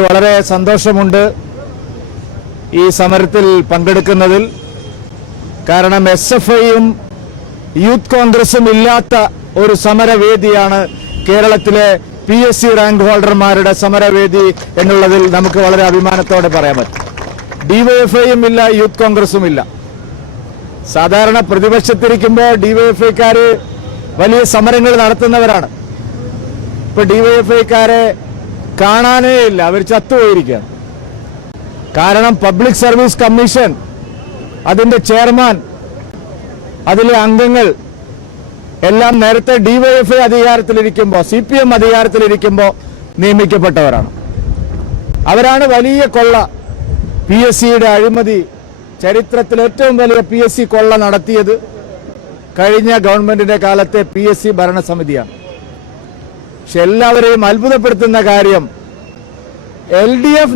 എനിക്ക് വളരെ സന്തോഷമുണ്ട് ഈ സമരത്തിൽ പങ്കെടുക്കുന്നതിൽ. കാരണം SFIയും യൂത്ത് കോൺഗ്രസും ഇല്ലാത്ത ഒരു സമരവേദിയാണ് കേരളത്തിലെ PSC റാങ്ക് ഹോൾഡർമാരുടെ സമരവേദി എന്നുള്ളതിൽ നമുക്ക് വളരെ അഭിമാനത്തോടെ പറയാൻ പറ്റും. DYFIയും ഇല്ല, യൂത്ത് കോൺഗ്രസും ഇല്ല. സാധാരണ പ്രതിപക്ഷത്തിരിക്കുമ്പോൾ DYFIക്കാര് വലിയ സമരങ്ങൾ നടത്തുന്നവരാണ്. ഇപ്പൊ DYFIക്കാരെ കാണാനേ ഇല്ല, അവർ ചത്തുപോയിരിക്കുകയാണ്. കാരണം പബ്ലിക് സർവീസ് കമ്മീഷൻ, അതിന്റെ ചെയർമാൻ, അതിലെ അംഗങ്ങൾ എല്ലാം നേരത്തെ DYFI അധികാരത്തിലിരിക്കുമ്പോൾ, CPM അധികാരത്തിലിരിക്കുമ്പോൾ നിയമിക്കപ്പെട്ടവരാണ്. അവരാണ് വലിയ കൊള്ള, PSCയുടെ അഴിമതി, ചരിത്രത്തിൽ ഏറ്റവും വലിയ PSC കൊള്ള നടത്തിയത് കഴിഞ്ഞ ഗവൺമെന്റിന്റെ കാലത്തെ PSC ഭരണസമിതിയാണ്. പക്ഷെ എല്ലാവരെയും അത്ഭുതപ്പെടുത്തുന്ന കാര്യം, LDF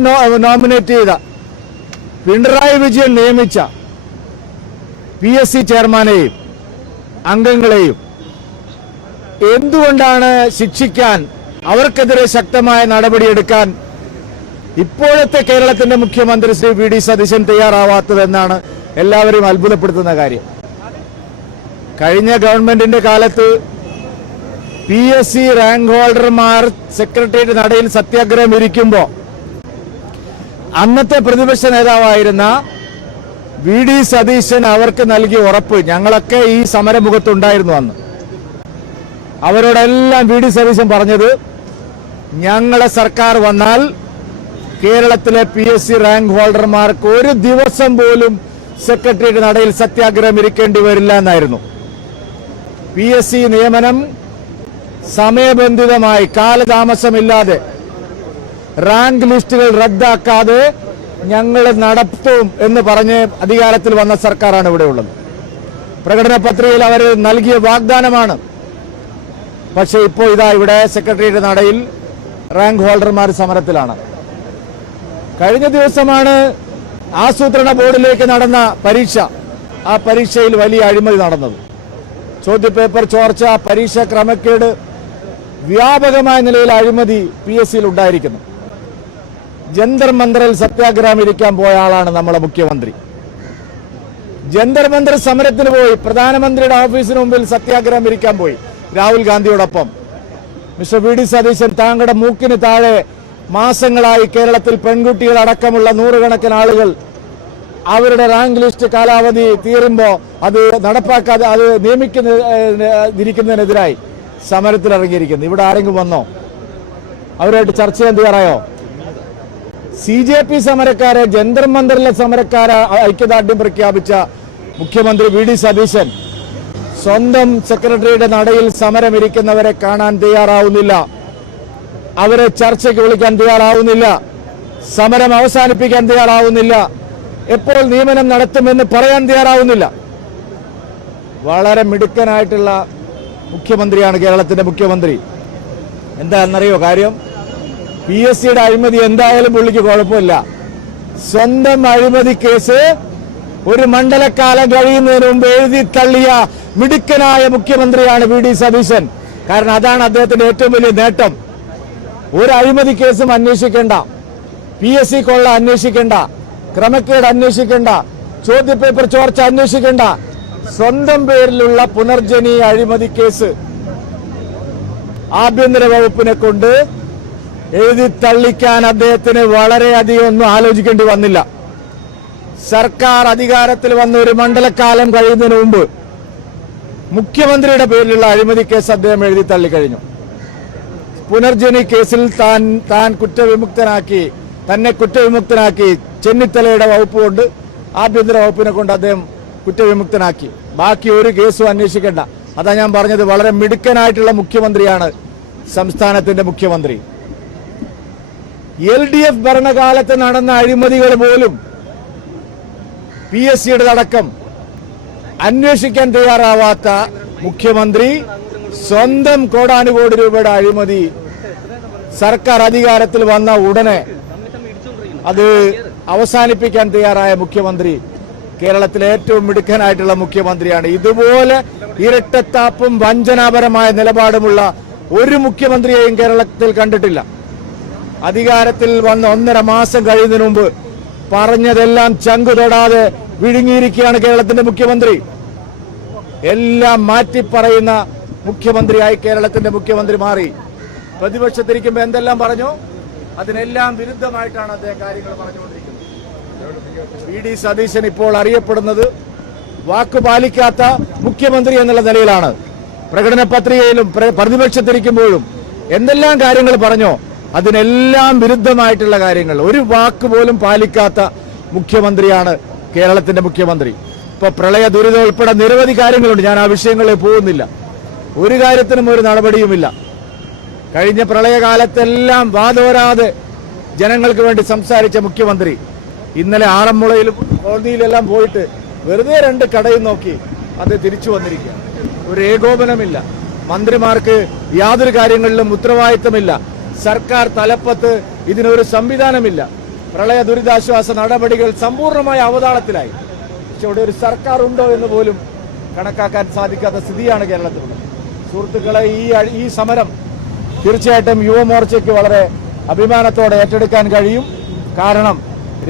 നോമിനേറ്റ് ചെയ്ത, പിണറായി വിജയൻ നിയമിച്ച PSC ചെയർമാനെയും അംഗങ്ങളെയും എന്തുകൊണ്ടാണ് ശിക്ഷിക്കാൻ, അവർക്കെതിരെ ശക്തമായ നടപടിയെടുക്കാൻ ഇപ്പോഴത്തെ കേരളത്തിന്റെ മുഖ്യമന്ത്രി ശ്രീ VD സതീശൻ തയ്യാറാവാത്തതെന്നാണ് എല്ലാവരെയും അത്ഭുതപ്പെടുത്തുന്ന കാര്യം. കഴിഞ്ഞ ഗവൺമെന്റിന്റെ കാലത്ത് PSC റാങ്ക് ഹോൾഡർമാർ സെക്രട്ടേറിയറ്റ് നടയിൽ സത്യാഗ്രഹം ഇരിക്കുമ്പോൾ അന്നത്തെ പ്രതിപക്ഷ നേതാവായിരുന്ന VD സതീശൻ അവർക്ക് നൽകിയ ഉറപ്പ്, ഞങ്ങളൊക്കെ ഈ സമരമുഖത്തുണ്ടായിരുന്നു അന്ന്, അവരോടെല്ലാം VD സതീശൻ പറഞ്ഞത്, ഞങ്ങളെ സർക്കാർ വന്നാൽ കേരളത്തിലെ PSC റാങ്ക് ഹോൾഡർമാർക്ക് ഒരു ദിവസം പോലും സെക്രട്ടേറിയറ്റ് നടയിൽ സത്യാഗ്രഹം ഇരിക്കേണ്ടി വരില്ല എന്നായിരുന്നു. PSC നിയമനം സമയബന്ധിതമായി, കാലതാമസമില്ലാതെ, റാങ്ക് ലിസ്റ്റുകൾ റദ്ദാക്കാതെ ഞങ്ങൾ നടത്തും എന്ന് പറഞ്ഞ് അധികാരത്തിൽ വന്ന സർക്കാരാണ് ഇവിടെ ഉള്ളത്. പ്രകടന പത്രികയിൽ അവർ നൽകിയ വാഗ്ദാനമാണ്. പക്ഷേ ഇപ്പോൾ ഇതാ ഇവിടെ സെക്രട്ടേറിയറ്റ് നടയിൽ റാങ്ക് ഹോൾഡർമാർ സമരത്തിലാണ്. കഴിഞ്ഞ ദിവസമാണ് ആസൂത്രണ ബോർഡിലേക്ക് നടന്ന പരീക്ഷ. ആ പരീക്ഷയിൽ വലിയ അഴിമതി നടന്നത്, ചോദ്യപേപ്പർ ചോർച്ച, പരീക്ഷ ക്രമക്കേട്, വ്യാപകമായ നിലയിൽ അഴിമതി PSCയിൽ ഉണ്ടായിരിക്കുന്നു. ജന്തർ മന്ദറിൽ സത്യാഗ്രഹം ഇരിക്കാൻ പോയ ആളാണ് നമ്മളെ മുഖ്യമന്ത്രി. ജന്തർ മന്ദർ സമരത്തിന് പോയി, പ്രധാനമന്ത്രിയുടെ ഓഫീസിന് മുമ്പിൽ സത്യാഗ്രഹം ഇരിക്കാൻ പോയി രാഹുൽ ഗാന്ധിയോടൊപ്പം. മിസ്റ്റർ VD സതീശൻ, താങ്കളുടെ മൂക്കിന് താഴെ മാസങ്ങളായി കേരളത്തിൽ പെൺകുട്ടികൾ അടക്കമുള്ള നൂറുകണക്കിന് ആളുകൾ അവരുടെ റാങ്ക് ലിസ്റ്റ് കാലാവധി തീരുമ്പോൾ അത് നടപ്പാക്കാതെ, അത് നിയമിക്കുന്നതിനെതിരായി സമരത്തിലിറങ്ങിയിരിക്കുന്നു. ഇവിടെ ആരെങ്കിലും വന്നോ? അവരുമായിട്ട് ചർച്ച ചെയ്യാൻ തയ്യാറായോ? CJP സമരക്കാരെ, ജന്തർ മന്ദറിലെ സമരക്കാരെ ഐക്യദാർഢ്യം പ്രഖ്യാപിച്ച മുഖ്യമന്ത്രി VD സതീശൻ സ്വന്തം സെക്രട്ടറിയുടെ നടയിൽ സമരമിരിക്കുന്നവരെ കാണാൻ തയ്യാറാവുന്നില്ല, അവരെ ചർച്ചയ്ക്ക് വിളിക്കാൻ തയ്യാറാവുന്നില്ല, സമരം അവസാനിപ്പിക്കാൻ തയ്യാറാവുന്നില്ല, എപ്പോൾ നിയമനം നടത്തുമെന്ന് പറയാൻ തയ്യാറാവുന്നില്ല. വളരെ മിടുക്കനായിട്ടുള്ള മുഖ്യമന്ത്രിയാണ് കേരളത്തിന്റെ മുഖ്യമന്ത്രി. എന്താണെന്നറിയോ കാര്യം? PSCയുടെ അഴിമതി എന്തായാലും പുള്ളിക്ക് കുഴപ്പമില്ല. സ്വന്തം അഴിമതി കേസ് ഒരു മണ്ഡലക്കാലം കഴിയുന്നതിന് മുമ്പ് എഴുതി തള്ളിയ മിടുക്കനായ മുഖ്യമന്ത്രിയാണ് VD സതീശൻ. കാരണം അതാണ് അദ്ദേഹത്തിന്റെ ഏറ്റവും വലിയ നേട്ടം. ഒരു അഴിമതി കേസും അന്വേഷിക്കേണ്ട, PSC കൊള്ള അന്വേഷിക്കേണ്ട, ക്രമക്കേട് അന്വേഷിക്കേണ്ട, ചോദ്യപേപ്പർ ചോർച്ച അന്വേഷിക്കേണ്ട, സ്വന്തം പേരിലുള്ള പുനർജനി അഴിമതി കേസ് ആഭ്യന്തര വകുപ്പിനെ കൊണ്ട് എഴുതി തള്ളിക്കാൻ അദ്ദേഹത്തിന് വളരെയധികം ഒന്നും ആലോചിക്കേണ്ടി വന്നില്ല. സർക്കാർ അധികാരത്തിൽ വന്ന ഒരു മണ്ഡലക്കാലം കഴിയുന്നതിന് മുമ്പ് മുഖ്യമന്ത്രിയുടെ പേരിലുള്ള അഴിമതി കേസ് അദ്ദേഹം എഴുതി തള്ളിക്കഴിഞ്ഞു. പുനർജനി കേസിൽ തന്നെ കുറ്റവിമുക്തനാക്കി ചെന്നിത്തലയുടെ വകുപ്പ് കൊണ്ട്, ആഭ്യന്തര വകുപ്പിനെ കൊണ്ട് അദ്ദേഹം കുറ്റവിമുക്തനാക്കി. ബാക്കി ഒരു കേസും അന്വേഷിക്കേണ്ട. അതാ ഞാൻ പറഞ്ഞത്, വളരെ മിടുക്കനായിട്ടുള്ള മുഖ്യമന്ത്രിയാണ് സംസ്ഥാനത്തിന്റെ മുഖ്യമന്ത്രി. LDF ഭരണകാലത്ത് നടന്ന അഴിമതികൾ പോലും PSCയുടെ അടക്കം അന്വേഷിക്കാൻ തയ്യാറാവാത്ത മുഖ്യമന്ത്രി സ്വന്തം കോടാനുകോടി രൂപയുടെ അഴിമതി സർക്കാർ അധികാരത്തിൽ വന്ന ഉടനെ അത് അവസാനിപ്പിക്കാൻ തയ്യാറായ മുഖ്യമന്ത്രി കേരളത്തിലെ ഏറ്റവും മിടുക്കനായിട്ടുള്ള മുഖ്യമന്ത്രിയാണ്. ഇതുപോലെ ഇരട്ടത്താപ്പും വഞ്ചനാപരമായ നിലപാടുമുള്ള ഒരു മുഖ്യമന്ത്രിയെയും കേരളത്തിൽ കണ്ടിട്ടില്ല. അധികാരത്തിൽ വന്ന് 1.5 മാസം കഴിയുന്നതിന് മുമ്പ് പറഞ്ഞതെല്ലാം ചങ്കു തൊടാതെ വിഴുങ്ങിയിരിക്കുകയാണ് കേരളത്തിന്റെ മുഖ്യമന്ത്രി. എല്ലാം മാറ്റി പറയുന്ന മുഖ്യമന്ത്രിയായി കേരളത്തിന്റെ മുഖ്യമന്ത്രി മാറി. പ്രതിപക്ഷത്തിരിക്കുമ്പോൾ എന്തെല്ലാം പറഞ്ഞു, അതിനെല്ലാം വിരുദ്ധമായിട്ടാണ് അദ്ദേഹം കാര്യങ്ങൾ പറഞ്ഞുകൊണ്ടിരിക്കുന്നത്. വി.ഡി. സതീശൻ ഇപ്പോൾ അറിയപ്പെടുന്നത് വാക്കു പാലിക്കാത്ത മുഖ്യമന്ത്രി എന്നുള്ള നിലയിലാണ്. പ്രകടന പത്രികയിലും പ്രതിപക്ഷത്തിരിക്കുമ്പോഴും എന്തെല്ലാം കാര്യങ്ങൾ പറഞ്ഞോ അതിനെല്ലാം വിരുദ്ധമായിട്ടുള്ള കാര്യങ്ങൾ, ഒരു വാക്ക് പോലും പാലിക്കാത്ത മുഖ്യമന്ത്രിയാണ് കേരളത്തിന്റെ മുഖ്യമന്ത്രി. ഇപ്പൊ പ്രളയ ദുരിതം ഉൾപ്പെടെ നിരവധി കാര്യങ്ങളുണ്ട്. ഞാൻ ആ വിഷയങ്ങളിൽ പോകുന്നില്ല. ഒരു കാര്യത്തിനും ഒരു നടപടിയുമില്ല. കഴിഞ്ഞ പ്രളയകാലത്തെല്ലാം വാതോരാതെ ജനങ്ങൾക്ക് വേണ്ടി സംസാരിച്ച മുഖ്യമന്ത്രി ഇന്നലെ ആറന്മുളയിലും കോടതിയിലെല്ലാം പോയിട്ട് വെറുതെ 2 കടയും നോക്കി അത് തിരിച്ചു വന്നിരിക്കുക. ഒരു ഏകോപനമില്ല. മന്ത്രിമാർക്ക് യാതൊരു കാര്യങ്ങളിലും ഉത്തരവാദിത്തമില്ല. സർക്കാർ തലപ്പത്ത് ഇതിനൊരു സംവിധാനമില്ല. പ്രളയ ദുരിതാശ്വാസ നടപടികൾ സമ്പൂർണ്ണമായ അവതാളത്തിലായി. പക്ഷെ ഇവിടെ ഒരു സർക്കാർ ഉണ്ടോ എന്ന് പോലും കണക്കാക്കാൻ സാധിക്കാത്ത സ്ഥിതിയാണ് കേരളത്തിലുള്ളത്. സുഹൃത്തുക്കളെ, ഈ സമരം തീർച്ചയായിട്ടും യുവമോർച്ചയ്ക്ക് വളരെ അഭിമാനത്തോടെ ഏറ്റെടുക്കാൻ കഴിയും. കാരണം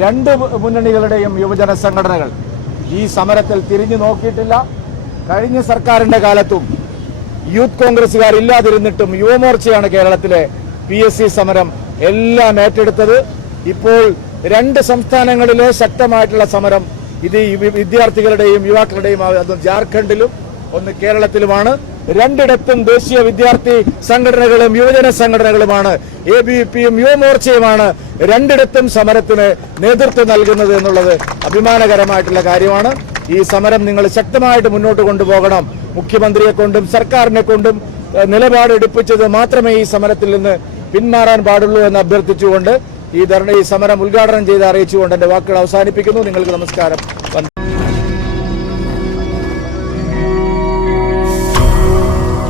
2 മുന്നണികളുടെയും യുവജന സംഘടനകൾ ഈ സമരത്തിൽ തിരിഞ്ഞു നോക്കിയിട്ടില്ല. കഴിഞ്ഞ സർക്കാരിന്റെ കാലത്തും യൂത്ത് കോൺഗ്രസുകാർ ഇല്ലാതിരുന്നിട്ടും യുവമോർച്ചയാണ് കേരളത്തിലെ PSC സമരം എല്ലാം ഏറ്റെടുത്തത്. ഇപ്പോൾ 2 സംസ്ഥാനങ്ങളിലെ ശക്തമായിട്ടുള്ള സമരം ഇത് വിദ്യാർത്ഥികളുടെയും യുവാക്കളുടെയും, അതും ജാർഖണ്ഡിലും ഒന്ന് കേരളത്തിലുമാണ്. 2ഇടത്തും ദേശീയ വിദ്യാർത്ഥി സംഘടനകളും യുവജന സംഘടനകളുമാണ്, ABVPയും യുവമോർച്ചയുമാണ് 2ഇടത്തും സമരത്തിന് നേതൃത്വം നൽകുന്നത് എന്നുള്ളത് അഭിമാനകരമായിട്ടുള്ള കാര്യമാണ്. ഈ സമരം നിങ്ങൾ ശക്തമായിട്ട് മുന്നോട്ട് കൊണ്ടുപോകണം. മുഖ്യമന്ത്രിയെ കൊണ്ടും സർക്കാരിനെ കൊണ്ടും നിലപാടെടുപ്പിച്ചത് മാത്രമേ ഈ സമരത്തിൽ നിന്ന് പിന്മാറാൻ പാടുള്ളൂ എന്ന് അഭ്യർത്ഥിച്ചുകൊണ്ട് ഈ സമരം ഉദ്ഘാടനം ചെയ്ത് അറിയിച്ചുകൊണ്ട് എന്റെ വാക്കുകൾ അവസാനിപ്പിക്കുന്നു. നിങ്ങൾക്ക് നമസ്കാരം.